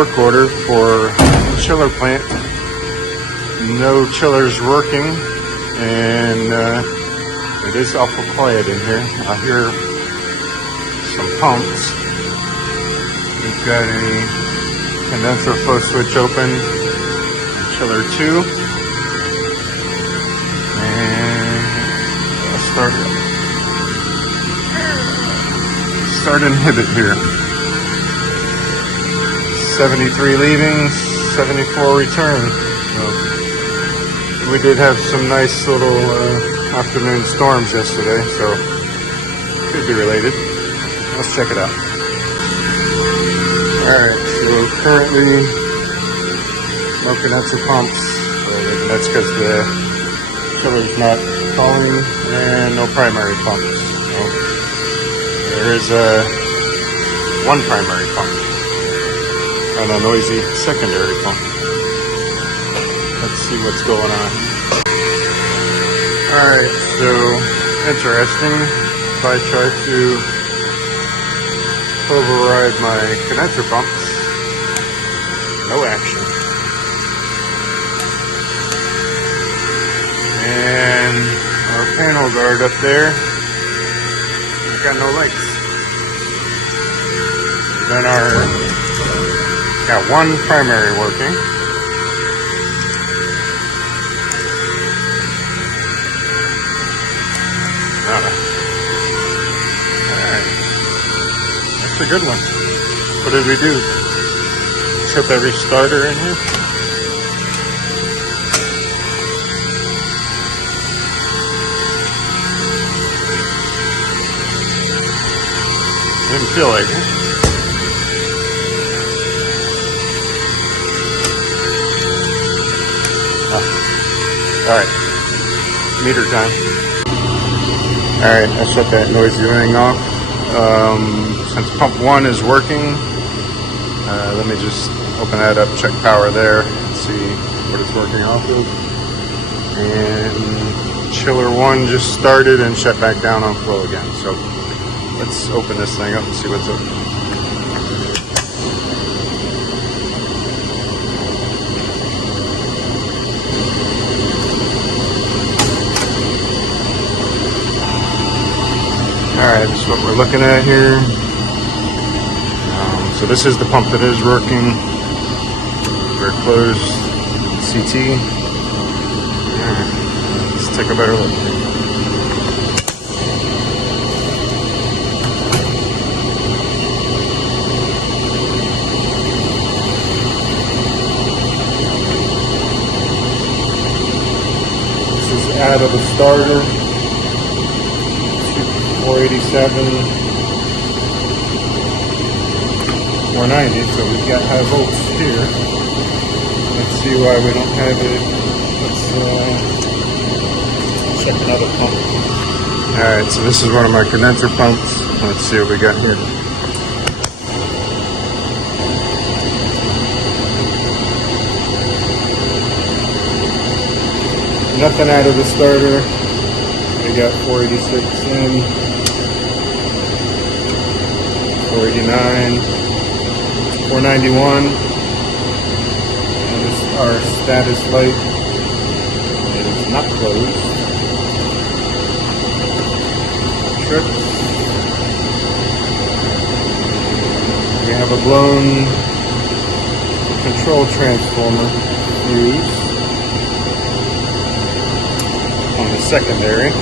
work order for chiller plant. No chillers working, and it is awful quiet in here. I hear some pumps. We've got a condenser flow switch open, chiller 2, and I'll start inhibit here. 73 leaving, 74 return. So we did have some nice little afternoon storms yesterday, so could be related. Let's check it out. Alright, so currently no condenser pumps, so that's because the chiller's not calling, and no primary pumps. So there is one primary pump and a noisy secondary pump. Let's see what's going on. Alright, so interesting. If I try to override my condenser pumps, no action. And our panel guard up there, got no lights. Then got one primary working. Alright. That's a good one. What did we do? Trip every starter in here? Didn't feel like it. Oh. Alright. Meter time. Alright, I'll shut that noisy ring off. Since pump 1 is working, let me just open that up, check power there, and see what it's working off of. And chiller 1 just started and shut back down on flow again. So let's open this thing up and see what's up. Alright, this is what we're looking at here. So this is the pump that is working. We're closed CT. Alright, let's take a better look. This is out of the starter. 487, 490, so we've got high volts here. Let's see why we don't have it. Let's check another pump. Alright, so this is one of my condenser pumps. Let's see what we got here. Nothing out of the starter. We got 486 in. 489, 491, and this is our status light. It is not closed. Trips. We have a blown control transformer fuse on the secondary.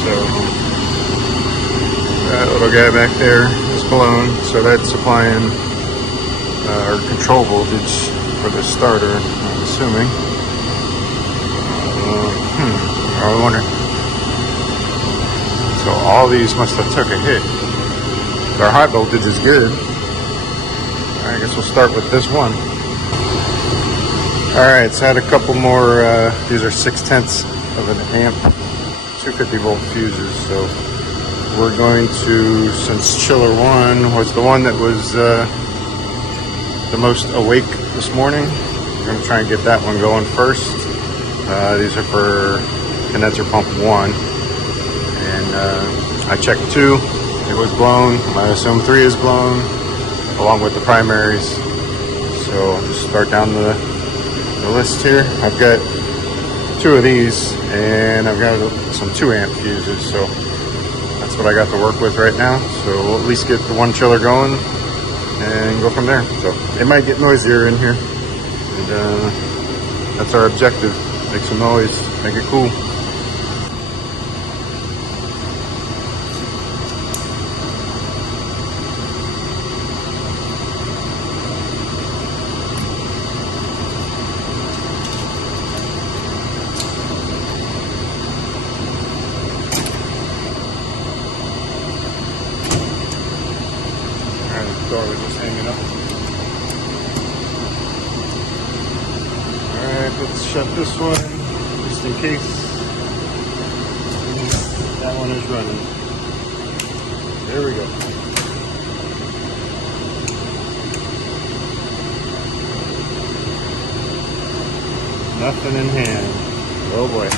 So that little guy back there is blown, so that's supplying our control voltage for the starter, I'm assuming. I wonder. So all these must have took a hit. But our high voltage is good. I guess we'll start with this one. Alright, so I had a couple more, these are 6/10 of an amp. 250 volt fuses, so we're going to, since chiller 1 was the one that was the most awake this morning, we're going to try and get that one going first. These are for condenser pump 1, and I checked 2, it was blown. I assume 3 is blown, along with the primaries. So I'll just start down the list here. I've got 2 of these, and I've got some 2 amp fuses. So that's what I got to work with right now. So we'll at least get the 1 chiller going and go from there. So it might get noisier in here, and that's our objective. Make some noise, make it cool. Door was just hanging up. Alright, let's shut this one just in case. That one is running. There we go. Nothing in hand. Oh boy.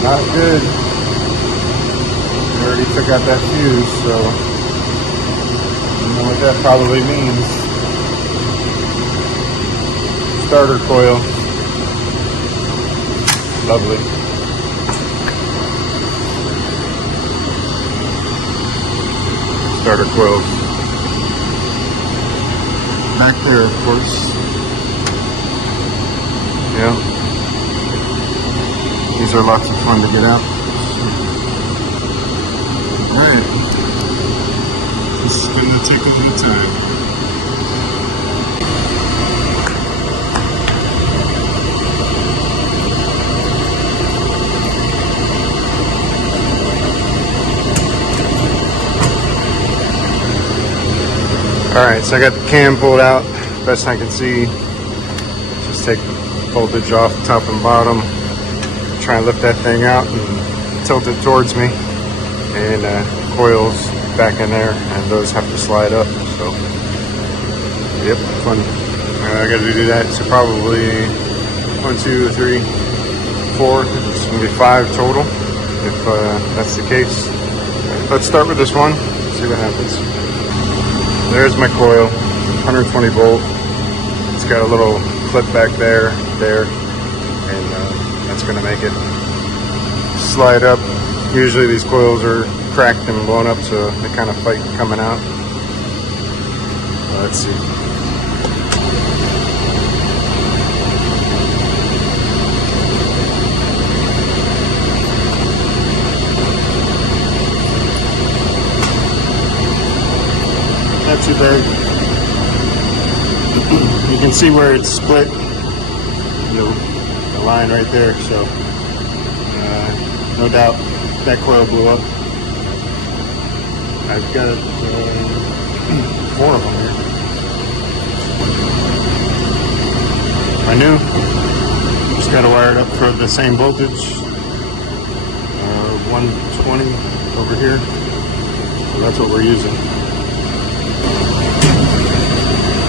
Not good. I already took out that fuse, so you know what that probably means. Starter coil. Lovely. Starter coils. Back there, of course. Yeah. These are lots of fun to get out. Alright. This is going to take a little time. Alright, so I got the cam pulled out. Best I can see. Just take the voltage off the top and bottom. Try and lift that thing out and tilt it towards me, and coils back in there, and those have to slide up. So yep, fun. I got to do that. So probably 1, 2, 3, 4. It's gonna be 5 total if that's the case. Let's start with this one, see what happens. There's my coil, 120 volt. It's got a little clip back there, and that's going to make it slide up. Usually these coils are cracked and blown up, so they kind of fight coming out. Let's see. Not too bad. You can see where it's split. The line right there, so no doubt that coil blew up. I've got 4 of them here. I knew. Just got to wire it up for the same voltage. 120 over here. So that's what we're using.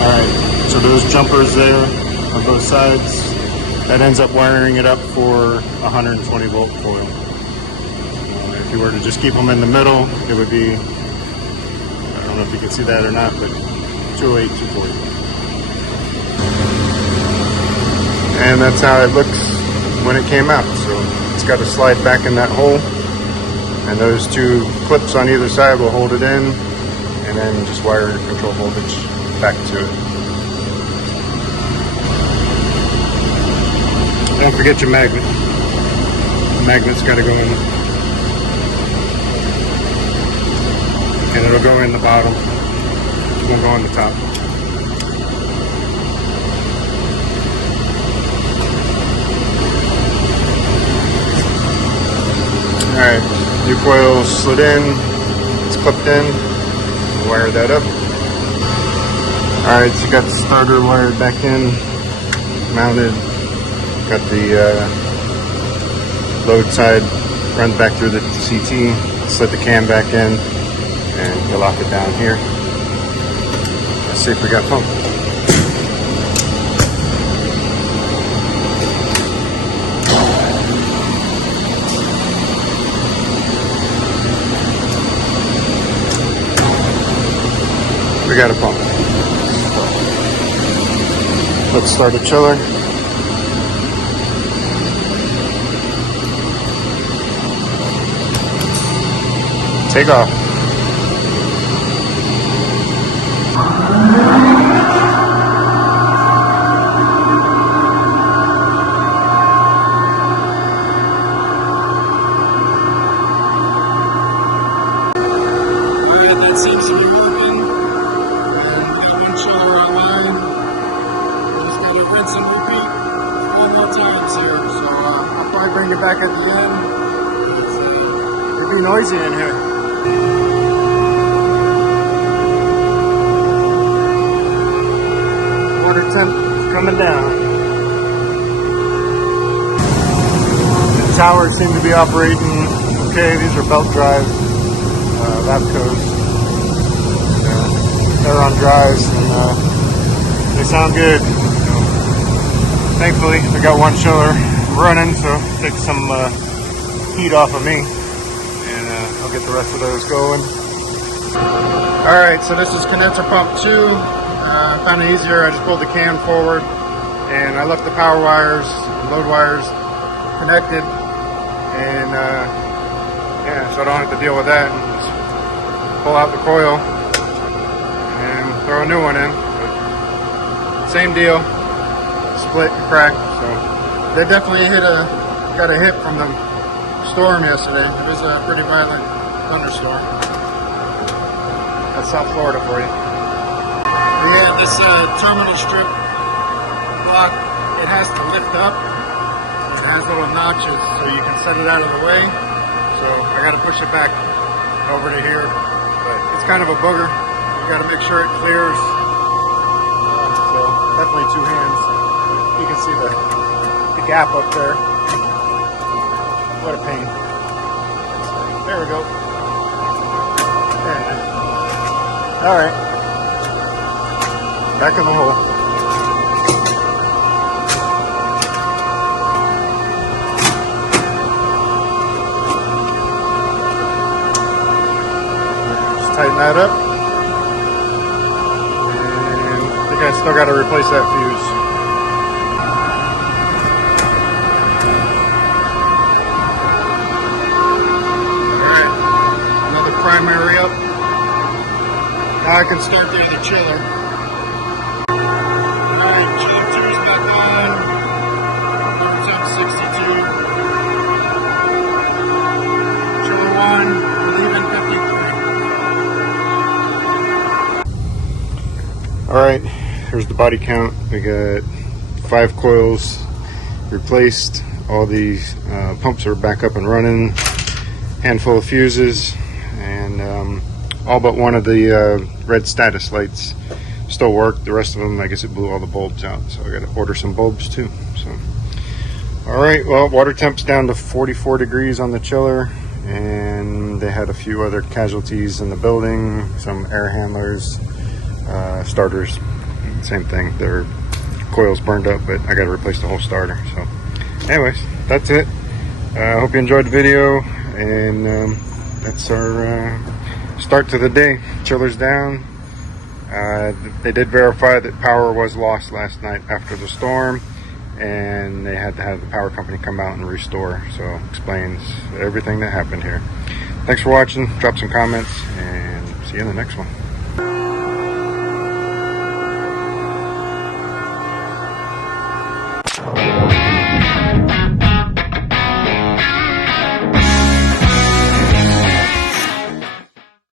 Alright, so those jumpers there on both sides. That ends up wiring it up for 120 volt coil. If you were to just keep them in the middle, it would be, I don't know if you can see that or not, but 208, 240. And that's how it looks when it came out. So it's got to slide back in that hole, and those 2 clips on either side will hold it in, and then just wire your control voltage back to it. Don't forget your magnet. The magnet's got to go in. And it'll go in the bottom. It won't go in the top. Alright, new coil slid in. It's clipped in. Wire that up. Alright, so you got the starter wired back in, mounted. Got the load side, runs back through the CT, slid the cam back in, and you lock it down here. Let's see if we got pump. We got a pump. Let's start a chiller. Take off. That seems to be working. And we got one chiller online. Just gotta rinse and repeat 4 more times here. So I'll probably bring it back at the end. It'd be noisy in here. Water temp coming down. The towers seem to be operating okay. These are belt drive Vapcos. They're on drives and they sound good. So, thankfully, we got one chiller running, so take some heat off of me, and I'll get the rest of those going. All right, so this is condenser pump 2. I found it easier. I just pulled the cam forward, and I left the power wires, load wires connected, and yeah, so I don't have to deal with that. And just pull out the coil and throw a new one in. But same deal, split and cracked. So they definitely got a hit from the storm yesterday. It was a pretty violent thunderstorm. That's South Florida for you. Yeah, this terminal strip block, it has to lift up. It has little notches so you can set it out of the way. So I got to push it back over to here. But it's kind of a booger. You got to make sure it clears. So definitely 2 hands. You can see the gap up there. What a pain. There we go. Yeah. All right. Back in the hole. Just tighten that up. And I think I still got to replace that fuse. Alright, another primary up. Now I can start the other chiller. Alright, here's the body count. We got 5 coils replaced. All these pumps are back up and running. Handful of fuses, and all but one of the red status lights still work. The rest of them, I guess it blew all the bulbs out, so I got to order some bulbs too. So, alright, well, water temp's down to 44 degrees on the chiller, and they had a few other casualties in the building, some air handlers, starters, same thing. Their coils burned up, but I got to replace the whole starter. So anyways, that's it. I hope you enjoyed the video, and that's our start to the day. Chiller's down. They did verify that power was lost last night after the storm, and they had to have the power company come out and restore. So explains everything that happened here. Thanks for watching. Drop some comments, and see you in the next one.